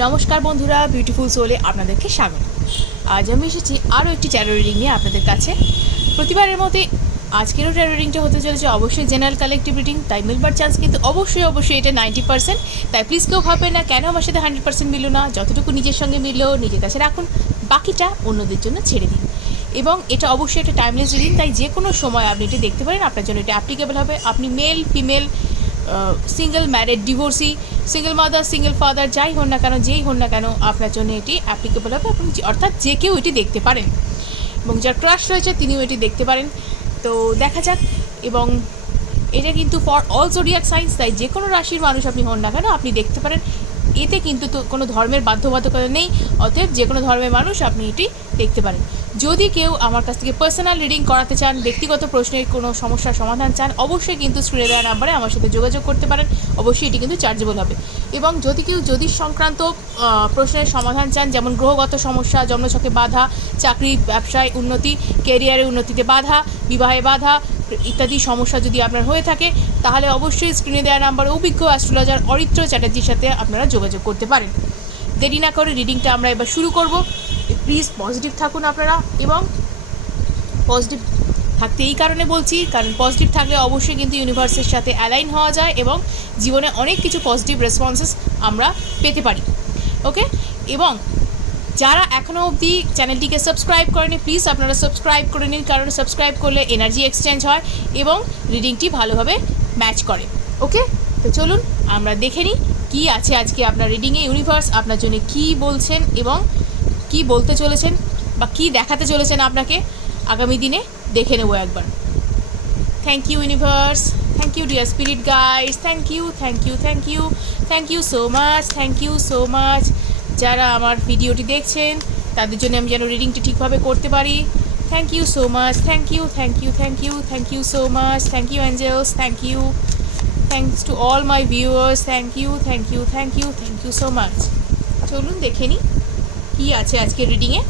নমস্কার বন্ধুরা বিউটিফুল সোলে আপনাদেরকে স্বাগত। আজ আমি এসেছি আরও একটি ট্যারো রিডিং নিয়ে আপনাদের কাছে। প্রতিবারের মধ্যে আজকেরও ট্যারো রিডিংটা হতে চলেছে অবশ্যই জেনারেল কালেক্টিভ রিডিং তাই মিলবার চান্স কিন্তু অবশ্যই অবশ্যই এটা নাইনটি পার্সেন্ট তাই প্লিজ কেউ ভাববেন না, কেন আমার সাথে হান্ড্রেড পার্সেন্ট মিললো না? যতটুকু নিজের সঙ্গে মিললো, নিজের কাছে রাখুন। বাকিটা অন্যদের জন্য ছেড়ে দিন। এবং এটা অবশ্যই একটা টাইমলেস রিডিং তাই যে কোনো সময় আপনি এটি দেখতে পারেন, আপনার জন্য এটা অ্যাপ্লিকেবল হবে। আপনি male female single married divorcee single mother single father যাই হন না কেন, যেই হন না কেন, আপনার জন্য এটি অ্যাপ্লিকেবল হবে এবং অর্থাৎ যে কেউ এটি দেখতে পারেন। এবং যার ক্রাশ রয়েছে, তিনিও এটি দেখতে পারেন। তো দেখা যাক, এবং এটা কিন্তু ফর অল জোডিয়াক সাইন্স তাই যে কোনো রাশির মানুষ আপনি হন না কেন, আপনি দেখতে পারেন। এতে কিন্তু কোনো ধর্মের বাধ্যবাধকতা নেই, অতএব যে কোনো ধর্মের মানুষ আপনি এটি দেখতে পারেন। যদি কেউ আমার কাছ থেকে পার্সোনাল রিডিং করাতে চান, ব্যক্তিগত প্রশ্নের কোনো সমস্যার সমাধান চান, অবশ্যই কিন্তু স্ক্রিনে দেওয়া নাম্বারে আমার সাথে যোগাযোগ করতে পারেন, অবশ্যই এটি কিন্তু চার্জেবল হবে। এবং যদি কেউ যদি সংক্রান্ত প্রশ্নের সমাধান চান, যেমন গ্রহগত সমস্যা, জন্মছকে বাধা চাকরি ব্যবসায় উন্নতি কেরিয়ারে উন্নতিতে বাধা, বিবাহে বাধা ইত্যাদি সমস্যা যদি আপনার হয়ে থাকে, তাহলে অবশ্যই স্ক্রিনে দেওয়া নাম্বারে অভিজ্ঞ অ্যাস্ট্রোলজার অরিত্র চ্যাটার্জির সাথে আপনারা যোগাযোগ করতে পারেন। দেরি না করে রিডিংটা আমরা এবার শুরু করব। প্লিজ পজিটিভ থাকুন আপনারা এবং পজিটিভ থাকতে এই কারণে বলছি, কারণ পজিটিভ থাকলে অবশ্যই কিন্তু ইউনিভার্সের সাথে অ্যালাইন হওয়া যায় এবং জীবনে অনেক কিছু পজিটিভ রেসপন্সেস আমরা পেতে পারি। ওকে এবং যারা এখনও অবধি চ্যানেলটিকে সাবস্ক্রাইব করেনি প্লিজ আপনারা সাবস্ক্রাইব করে নিন, কারণ সাবস্ক্রাইব করলে এনার্জি এক্সচেঞ্জ হয় এবং রিডিংটি ভালোভাবে ম্যাচ করে। ওকে? তো চলুন, আমরা দেখে নিই কী আছে আজকে আপনার রিডিংয়ে ইউনিভার্স আপনার জন্য কী বলছেন এবং কি বলতে চলেছেন বা কি দেখাতে চলেছেন আপনাকে আগামী দিনে দেখে নেব একবার। Thank you universe thank you dear spirit guides thank you thank you thank you thank you so much thank you so much যারা আমার ভিডিওটি দেখছেন, তাদের জন্য আমি যেন রিডিংটি ঠিকভাবে করতে পারি। Thank you so much thank you thank you thank you thank you so much thank you angels thank you thanks to all my viewers thank you thank you thank you thank you so much চলুন দেখে নিই কী আছে আজকে রিডিংয়ে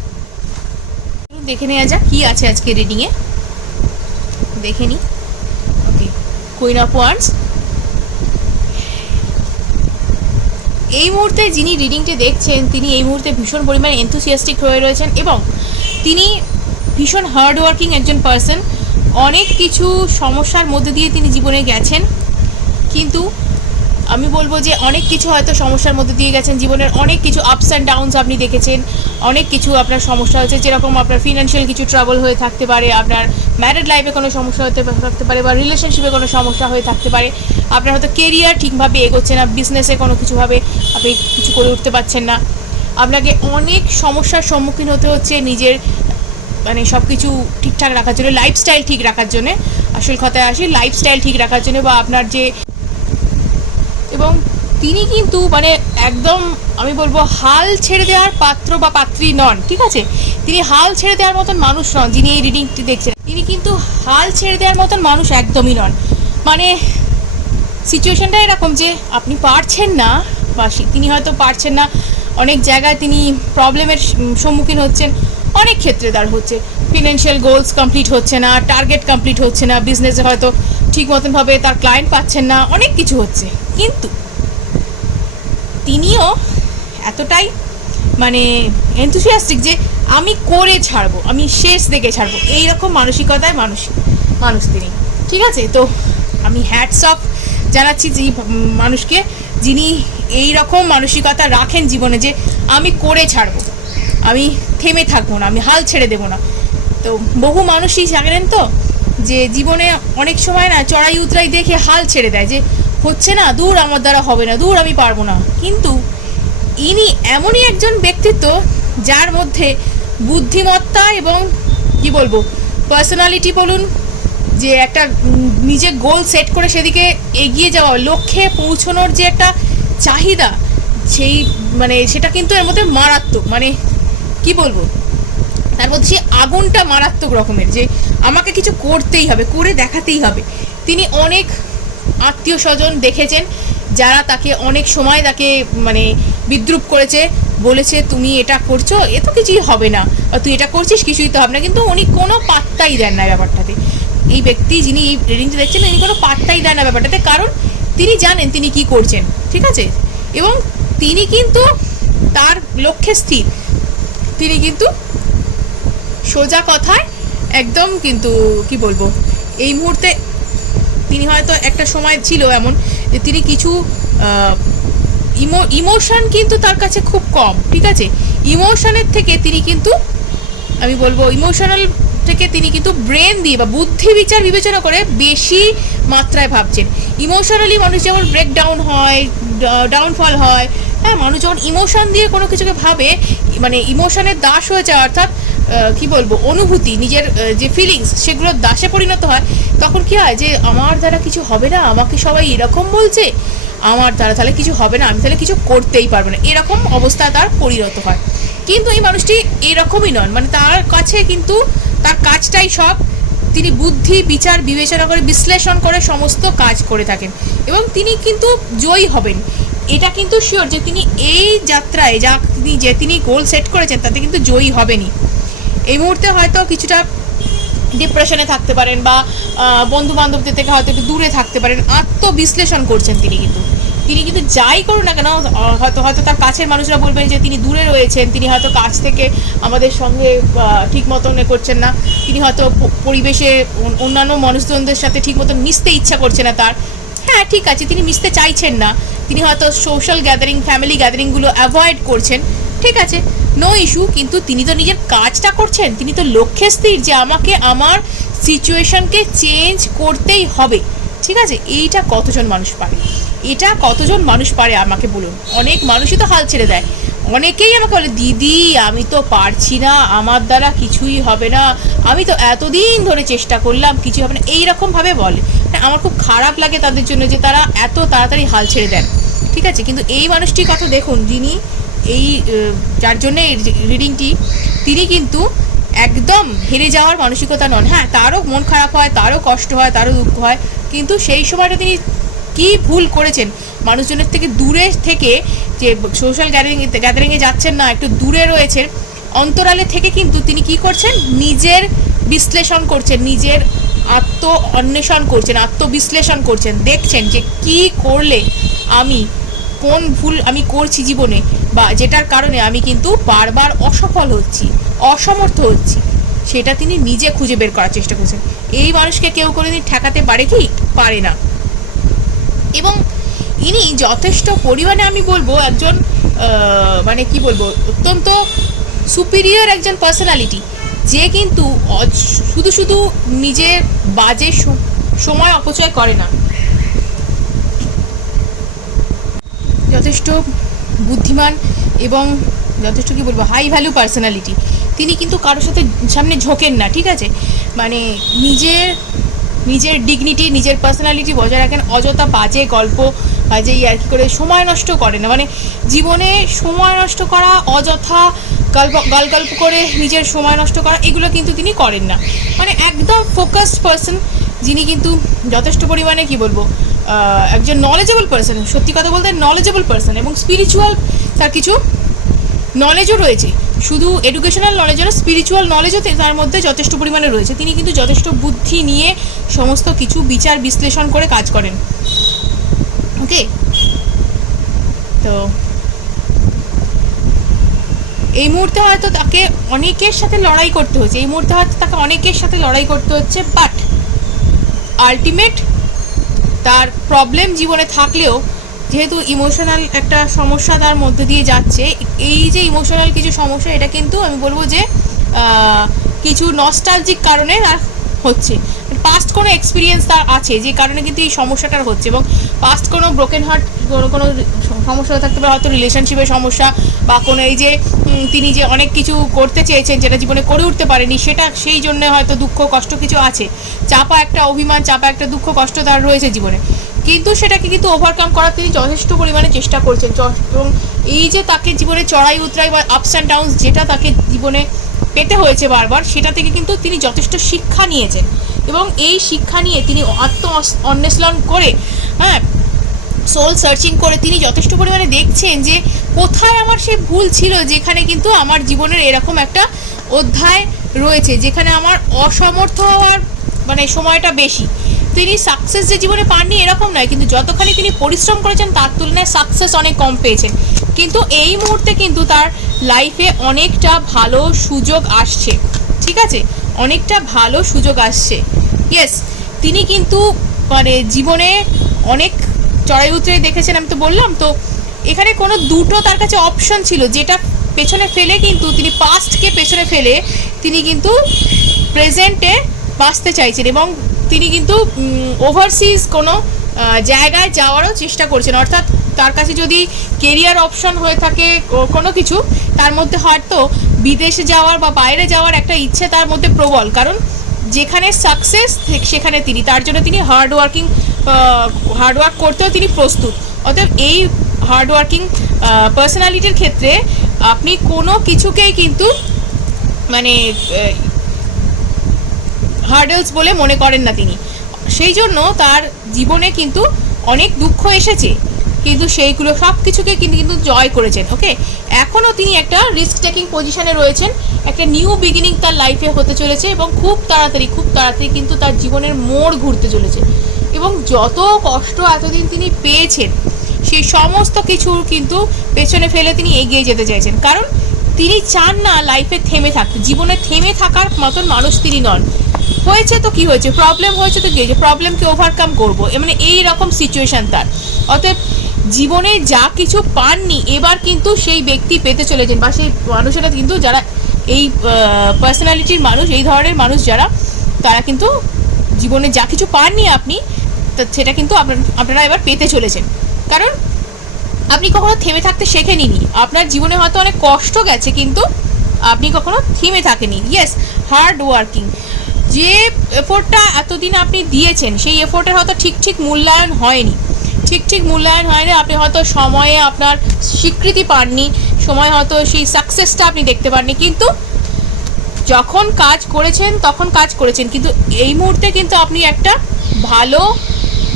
চলুন দেখে নেওয়া যাক কী আছে আজকে রিডিংয়ে দেখে নিই ওকে কুইন অফ ওয়ান্স এই মুহূর্তে যিনি রিডিংটি দেখছেন, তিনি এই মুহূর্তে ভীষণ পরিমাণে এনথুসিয়াস্টিক হয়ে রয়েছেন এবং তিনি ভীষণ হার্ডওয়ার্কিং একজন পার্সন অনেক কিছু সমস্যার মধ্যে দিয়ে তিনি জীবনে গেছেন। কিন্তু আমি বলব যে অনেক কিছু হয়তো সমস্যার মধ্যে দিয়ে গেছেন। জীবনের অনেক কিছু আপস অ্যান্ড ডাউনস আপনি দেখেছেন। অনেক কিছু আপনার সমস্যা হয়েছে। যেরকম আপনার ফিনান্সিয়াল কিছু ট্রাবল হয়ে থাকতে পারে, আপনার ম্যারিড লাইফে কোনো সমস্যা হতে থাকতে পারে বা রিলেশনশিপে কোনো সমস্যা হয়ে থাকতে পারে। আপনার হয়তো কেরিয়ার ঠিকভাবে এগোচ্ছে না বিজনেসে কোনো কিছুভাবে আপনি কিছু করে উঠতে পারছেন না। আপনাকে অনেক সমস্যার সম্মুখীন হতে হচ্ছে নিজের মানে সব কিছু ঠিকঠাক রাখার জন্য লাইফস্টাইল ঠিক রাখার জন্য। আসল কথায় আসি লাইফস্টাইল ঠিক রাখার জন্য বা আপনার যে এবং তিনি কিন্তু মানে একদম, আমি বলব, হাল ছেড়ে দেওয়ার পাত্র বা পাত্রী নন, ঠিক আছে? তিনি হাল ছেড়ে দেওয়ার মতন মানুষ নন, যিনি এই রিডিংটি দেখছেন। তিনি কিন্তু হাল ছেড়ে দেওয়ার মতন মানুষ একদমই নন। মানে সিচুয়েশনটা এরকম যে আপনি পারছেন না, বা তিনি হয়তো পারছেন না, অনেক জায়গায় তিনি প্রবলেমের সম্মুখীন হচ্ছেন, অনেক ক্ষেত্রে তার হচ্ছে। ফিনান্সিয়াল গোলস কমপ্লিট হচ্ছে না টার্গেট কমপ্লিট হচ্ছে না বিজনেসে হয়তো ঠিক মতনভাবে তার ক্লায়েন্ট পাচ্ছেন না, অনেক কিছু হচ্ছে। কিন্তু তিনিও এতটাই মানে এনথুসিয়াস্টিক যে আমি করে ছাড়বো, আমি শেষ দেখে ছাড়বো। এইরকম মানসিকতায় মানুষ মানুষ তিনি। ঠিক আছে? তো আমি হ্যাটস অফ জানাচ্ছি যে মানুষকে, যিনি এই রকম মানসিকতা রাখেন জীবনে যে আমি করে ছাড়বো। আমি থেমে থাকব না, আমি হাল ছেড়ে দেবো না। তো বহু মানুষই জানেন তো, যে জীবনে অনেক সময় না চড়াই উতরাই দেখে হাল ছেড়ে দেয়, যে হচ্ছে না, দূর আমার দ্বারা হবে না, দূর আমি পারব না। কিন্তু ইনি এমনই একজন ব্যক্তিত্ব যার মধ্যে বুদ্ধিমত্তা এবং কি বলব পার্সোনালিটি বলুন, যে একটা নিজে গোল সেট করে সেদিকে এগিয়ে যাওয়া, লক্ষ্যে পৌঁছানোর যে একটা চাহিদা, সেই মানে সেটা কিন্তু এর মধ্যে মারাত্মক মানে কি বলব, তার মধ্যে সেই আগুনটা মারাত্মক রকমের, যে আমাকে কিছু করতেই হবে, করে দেখাতেই হবে। তিনি অনেক আত্মীয় স্বজন দেখেছেন, যারা তাকে অনেক সময় তাকে মানে বিদ্রুপ করেছে, বলেছে, তুমি এটা করছ, এ তো কিছুই হবে না তুই এটা করছিস, কিছুই তো হবে না। কিন্তু উনি কোনো পাত্তাই দেন না ব্যাপারটাতে। এই ব্যক্তি যিনি এই রিডিংটা দেখছেন, উনি কোনো পাত্তাই দেন না ব্যাপারটাতে, কারণ তিনি জানেন তিনি কি করছেন, ঠিক আছে? এবং তিনি কিন্তু তার লক্ষ্যে স্থির। তিনি কিন্তু সোজা কথায় একদম কিন্তু, কি বলব, এই মুহূর্তে তিনি হয়তো একটা সময় ছিল এমন যে তিনি কিছু ইমো, ইমোশন কিন্তু তার কাছে খুব কম, ঠিক আছে? ইমোশনের থেকে তিনি কিন্তু, আমি বলব ইমোশনাল থেকে তিনি কিন্তু ব্রেন দিয়ে বা বুদ্ধি বিচার বিবেচনা করে বেশি মাত্রায় ভাবছেন। ইমোশনালি মানুষ যেমন ব্রেক ডাউন হয় ডাউনফল হয় হ্যাঁ মানুষ যখন ইমোশন দিয়ে কোনো কিছুকে ভাবে মানে ইমোশনের দাস হয়ে যায়, অর্থাৎ কি বলব, অনুভূতি, নিজের যে ফিলিংস সেগুলোর দাসে পরিণত হয়, তখন কি হয় যে আমার দ্বারা কিছু হবে না, আমাকে সবাই এরকম বলছে, আমার দ্বারা তাহলে কিছু হবে না, আমি তাহলে কিছু করতেই পারব না। এরকম অবস্থা তার পরিণত হয়। কিন্তু এই মানুষটি এরকমই নন মানে তার কাছে কিন্তু তার কাজটাই সব। তিনি বুদ্ধি, বিচার, বিবেচনা করে, বিশ্লেষণ করে সমস্ত কাজ করে থাকেন। এবং তিনি কিন্তু জয়ী হবেন। এটা কিন্তু শিওর যে তিনি এই যাত্রায়, যা তিনি যে তিনি গোল সেট করেছেন, তাতে কিন্তু জয়ী হবেনই। এই মুহূর্তে হয়তো কিছুটা ডিপ্রেশনে থাকতে পারেন বা বন্ধু বান্ধবদের থেকে হয়তো একটু দূরে থাকতে পারেন, আত্মবিশ্লেষণ করছেন তিনি কিন্তু। তিনি কিন্তু যাই করুন না কেন হয়তো হয়তো তার কাছের মানুষরা বলবেন যে তিনি দূরে রয়েছেন, তিনি হয়তো কাছ থেকে আমাদের সঙ্গে ঠিক মতন এ করছেন না, তিনি হয়তো পরিবেশে অন্যান্য মানুষজনদের সাথে ঠিক মতন মিশতে ইচ্ছা করছে না তার। হ্যাঁ ঠিক আছে, তিনি মিশতে চাইছেন না, তিনি হয়তো সোশ্যাল গ্যাদারিং ফ্যামিলি গ্যাদারিংগুলো অ্যাভয়েড করছেন, ঠিক আছে। নো ইস্যু কিন্তু তিনি তো নিজের কাজটা করছেন। তিনি তো লক্ষ্যে স্থির যে আমাকে আমার সিচুয়েশনকে চেঞ্জ করতেই হবে। ঠিক আছে? এইটা কতজন মানুষ পারে? এটা কতজন মানুষ পারে আমাকে বলুন? অনেক মানুষই তো হাল ছেড়ে দেয়। অনেকেই আমাকে বলে, দিদি, আমি তো পারছি না। আমার দ্বারা কিছুই হবে না। আমি তো এতদিন ধরে চেষ্টা করলাম কিছু হবে না। এইরকমভাবে বলে। মানে আমার খুব খারাপ লাগে তাদের জন্য যে তারা এত তাড়াতাড়ি হাল ছেড়ে দেন। ঠিক আছে? কিন্তু এই মানুষটির কথা দেখুন, যিনি এই যার জন্য এই রিডিংটি তিনি কিন্তু একদম হেরে যাওয়ার মানসিকতা নন। হ্যাঁ তারও মন খারাপ হয়, তারও কষ্ট হয়, তারও দুঃখ হয়, কিন্তু সেই সময়টা তিনি কি ভুল করেছেন? মানুষজনের থেকে দূরে থেকে যে সোশ্যাল গ্যাদারিং গ্যাদারিংয়ে যাচ্ছেন না, একটু দূরে রয়েছেন, অন্তরালে থেকে কিন্তু তিনি কি করছেন? নিজের বিশ্লেষণ করছেন, নিজের আত্ম অন্বেষণ করছেন, আত্মবিশ্লেষণ করছেন। দেখছেন যে কি করলে আমি কোন ভুল আমি করছি জীবনে বা যেটার কারণে আমি কিন্তু বারবার অসফল হচ্ছি, অসমর্থ হচ্ছি, সেটা তিনি নিজে খুঁজে বের করার চেষ্টা করছেন। এই মানুষকে কেউ কোনোদিন ঠেকাতে পারে কি? পারে না। এবং ইনি যথেষ্ট পরিমাণে আমি বলব একজন মানে কি বলব, অত্যন্ত সুপিরিয়র একজন পার্সোনালিটি যে কিন্তু শুধু শুধু নিজের বাজে সময় অপচয় করে না। যথেষ্ট বুদ্ধিমান এবং যথেষ্ট কী বলব হাই ভ্যালু পার্সোনালিটি তিনি কিন্তু কারোর সাথে সামনে ঝোঁকেন না, ঠিক আছে? মানে নিজের নিজের ডিগনিটি নিজের পার্সোনালিটি বজায় রাখেন, অযথা বাজে গল্প, বাজে আর কি করে সময় নষ্ট করে না। মানে জীবনে সময় নষ্ট করা, অযথা গল্প গাল গল্প করে নিজের সময় নষ্ট করা, এগুলো কিন্তু তিনি করেন না। মানে একদম ফোকাসড পার্সন যিনি কিন্তু যথেষ্ট পরিমাণে কি বলব একজন নলেজেবল পার্সন সত্যি কথা বলতে নলেজেবল পার্সন এবং স্পিরিচুয়াল তার কিছু নলেজও রয়েছে। শুধু এডুকেশনাল নলেজেরও স্পিরিচুয়াল নলেজও তার মধ্যে যথেষ্ট পরিমাণে রয়েছে। তিনি কিন্তু যথেষ্ট বুদ্ধি নিয়ে সমস্ত কিছু বিচার বিশ্লেষণ করে কাজ করেন। ওকে? তো এই মুহূর্তে হয়তো তাকে অনেকের সাথে লড়াই করতে হচ্ছে। এই মুহূর্তে হয়তো তাকে অনেকের সাথে লড়াই করতে হচ্ছে বাট আলটিমেট তার প্রবলেম জীবনে থাকলেও যেহেতু ইমোশনাল একটা সমস্যা তার মধ্যে দিয়ে যাচ্ছে, এই যে ইমোশনাল কিছু সমস্যা, এটা কিন্তু আমি বলব যে কিছু নস্টালজিক কারণে তার হচ্ছে। পাস্ট কোনো এক্সপিরিয়েন্স তার আছে, যে কারণে কিন্তু এই সমস্যাটার হচ্ছে এবং পাস্ট কোনো ব্রোকেন হার্ট কোনো কোনো সমস্যা থাকতে পারে, হয়তো রিলেশনশিপের সমস্যা বা কোনো এই যে তিনি যে অনেক কিছু করতে চেয়েছেন যেটা জীবনে করে উঠতে পারেনি, সেটা সেই জন্য হয়তো দুঃখ, কষ্ট কিছু আছে। চাপা একটা অভিমান, চাপা একটা দুঃখ, কষ্ট তার রয়েছে জীবনে। কিন্তু সেটাকে কিন্তু ওভারকাম করার তিনি যথেষ্ট পরিমাণে চেষ্টা করছেন। এবং এই যে তাকে জীবনে চড়াই, উতরাই বা আপস অ্যান্ড ডাউনস যেটা তাকে জীবনে পেতে হয়েছে বারবার, সেটা থেকে কিন্তু তিনি যথেষ্ট শিক্ষা নিয়েছেন। এবং এই শিক্ষা নিয়ে তিনি আত্ম অন্বেষণ করে হ্যাঁ সোল সার্চিং করে তিনি যথেষ্ট পরিমাণে দেখছেন যে কোথায় আমার সে ভুল ছিল যেখানে কিন্তু আমার জীবনের এরকম একটা অধ্যায় রয়েছে, যেখানে আমার অসমর্থ হওয়ার মানে সময়টা বেশি। তিনি সাকসেস যে জীবনে পাননি এরকম নয়, কিন্তু যতখানি তিনি পরিশ্রম করেছেন তার তুলনায় সাকসেস অনেক কম পেয়েছেন। কিন্তু এই মুহূর্তে কিন্তু তার লাইফে অনেকটা ভালো সুযোগ আসছে, ঠিক আছে? অনেকটা ভালো সুযোগ আসছে। ইয়েস তিনি কিন্তু মানে জীবনে অনেক চড়াই উতরে দেখেছেন, আমি তো বললাম, তো এখানে কোনো দুটো তার কাছে অপশন ছিল, যেটা পেছনে ফেলে কিন্তু তিনি পাস্টকে পেছনে ফেলে তিনি কিন্তু প্রেজেন্টে বাঁচতে চাইছেন এবং তিনি কিন্তু ওভারসিজ কোনো জায়গায় যাওয়ারও চেষ্টা করছেন। অর্থাৎ তার কাছে যদি কেরিয়ার অপশন হয়ে থাকে কোনো কিছু, তার মধ্যে হয়তো বিদেশে যাওয়ার বা বাইরে যাওয়ার একটা ইচ্ছে তার মধ্যে প্রবল। কারণ যেখানে সাকসেস সেখানে তিনি, তার জন্য তিনি হার্ড ওয়ার্কিং হার্ড ওয়ার্ক করতেও তিনি প্রস্তুত। অতএব এই হার্ডওয়ার্কিং পার্সোনালিটির ক্ষেত্রে আপনি কোনো কিছুকেই কিন্তু মানে হার্ডেলস বলে মনে করেন না তিনি। সেই জন্য তার জীবনে কিন্তু অনেক দুঃখ এসেছে। কিন্তু সেইগুলো সব কিছুকে কিন্তু কিন্তু জয় করেছেন ওকে এখনও তিনি একটা রিস্ক টেকিং পজিশনে রয়েছেন। একটা নিউ বিগিনিং তার লাইফে হতে চলেছে এবং খুব তাড়াতাড়ি খুব তাড়াতাড়ি কিন্তু তার জীবনের মোড় ঘুরতে চলেছে। এবং যত কষ্ট এতদিন তিনি পেয়েছেন, সেই সমস্ত কিছু কিন্তু পেছনে ফেলে তিনি এগিয়ে যেতে চাইছেন। কারণ তিনি চান না লাইফে থেমে থাকতে জীবনে থেমে থাকার মতন মানুষ তিনি নন। হয়েছে তো কি হয়েছে? প্রবলেম হয়েছে তো কি হয়েছে? প্রবলেমকে ওভারকাম করব? মানে এই রকম সিচুয়েশান তার। অতএব জীবনে যা কিছু পাননি, এবার কিন্তু সেই ব্যক্তি পেতে চলেছেন বা সেই মানুষেরা কিন্তু যারা এই পার্সোনালিটির মানুষ, এই ধরনের মানুষ যারা, তারা কিন্তু জীবনে যা কিছু পাননি আপনি তা সেটা কিন্তু আপনার এবার পেতে চলেছেন। কারণ আপনি কখনো থেমে থাকতে শেখেনি আপনার জীবনে হয়তো অনেক কষ্ট গেছে, কিন্তু আপনি কখনো থেমে থাকেনি ইয়েস হার্ড ওয়ার্কিং যে এফোর্টটা এতদিন আপনি দিয়েছেন, সেই এফোর্টের হয়তো ঠিক ঠিক মূল্যায়ন হয়নি। ঠিক ঠিক মূল্যায়ন হয়নি, আপনি হয়তো সময়ে আপনার স্বীকৃতি পাননি, সময় হয়তো সেই সাকসেসটা আপনি দেখতে পাননি, কিন্তু যখন কাজ করেছেন, তখন কাজ করেছেন। কিন্তু এই মুহূর্তে কিন্তু আপনি একটা ভালো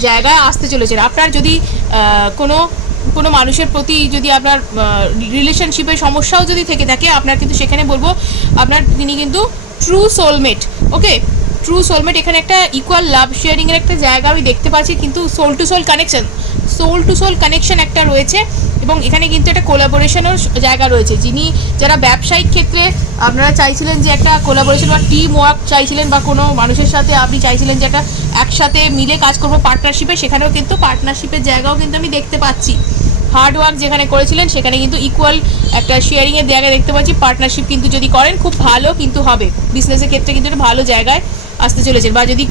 জায়গায় আসতে চলেছেন। আপনার যদি কোনো কোনো মানুষের প্রতি যদি আপনার রিলেশনশিপের সমস্যাও যদি থেকে থাকে, আপনার কিন্তু সেখানে বলব, আপনার তিনি কিন্তু true soulmate okay true soulmate এখানে একটা ইকুয়াল লাভ শেয়ারিংয়ের একটা জায়গা আমি দেখতে পাচ্ছি, কিন্তু soul to soul connection soul to soul connection একটা রয়েছে। এবং এখানে কিন্তু একটা কোলাবোরেশনও জায়গা রয়েছে। যিনি যারা ব্যবসায়িক ক্ষেত্রে আপনারা চাইছিলেন যে একটা কোলাবোরেশন বা টিম ওয়ার্ক চাইছিলেন বা কোনো মানুষের সাথে আপনি চাইছিলেন যে একটা একসাথে মিলে কাজ করব পার্টনারশিপে সেখানেও কিন্তু পার্টনারশিপের জায়গাও কিন্তু আমি দেখতে পাচ্ছি। হার্ড ওয়ার্ক যেখানে করেছিলেন, সেখানে কিন্তু ইকুয়াল একটা শেয়ারিংয়ের জায়গায় দেখতে পাচ্ছি। পার্টনারশিপ কিন্তু যদি করেন, খুব ভালো কিন্তু হবে। বিজনেসের ক্ষেত্রে কিন্তু একটা ভালো জায়গায় আসতে চলেছেন বা যদি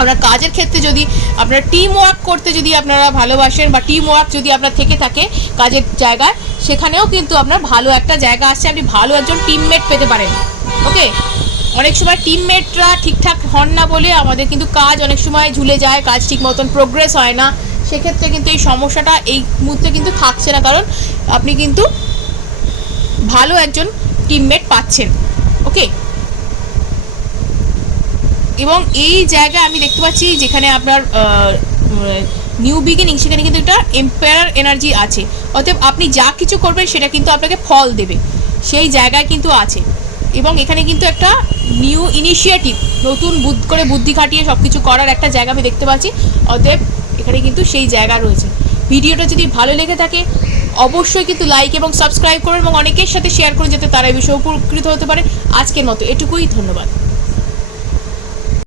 আপনার কাজের ক্ষেত্রে যদি আপনারা টিম ওয়ার্ক করতে যদি আপনারা ভালোবাসেন বা টিম ওয়ার্ক যদি আপনার থেকে থাকে কাজের জায়গায়, সেখানেও কিন্তু আপনার ভালো একটা জায়গা আসছে আপনি ভালো একজন টিমমেট পেতে পারেন। ওকে অনেক সময় টিমমেটরা ঠিকঠাক হন না বলে আমাদের কিন্তু কাজ অনেক সময় ঝুলে যায়, কাজ ঠিক মতন প্রোগ্রেস হয় না। সেক্ষেত্রে কিন্তু এই সমস্যাটা এই মুহূর্তে কিন্তু থাকছে না। কারণ আপনি কিন্তু ভালো একজন টিমমেট পাচ্ছেন। ওকে এবং এই জায়গা আমি দেখতে পাচ্ছি যেখানে আপনার নিউ বিগিনিং সেখানে কিন্তু একটা এম্পায়ার এনার্জি আছে। অতএব আপনি যা কিছু করবেন, সেটা কিন্তু আপনাকে ফল দেবে। সেই জায়গায় কিন্তু আছে। এবং এখানে কিন্তু একটা নিউ ইনিশিয়েটিভ নতুন বুদ্ধ করে বুদ্ধি খাটিয়ে সব কিছু করার একটা জায়গা আমি দেখতে পাচ্ছি। অতএব এখানে কিন্তু সেই জায়গা রয়েছে। ভিডিওটা যদি ভালো লেগে থাকে, অবশ্যই কিন্তু লাইক এবং সাবস্ক্রাইব করুন এবং অনেকের সাথে শেয়ার করুন, যাতে তারা এই বিষয়ে উপকৃত হতে পারে। আজকের মতো এটুকুই, ধন্যবাদ।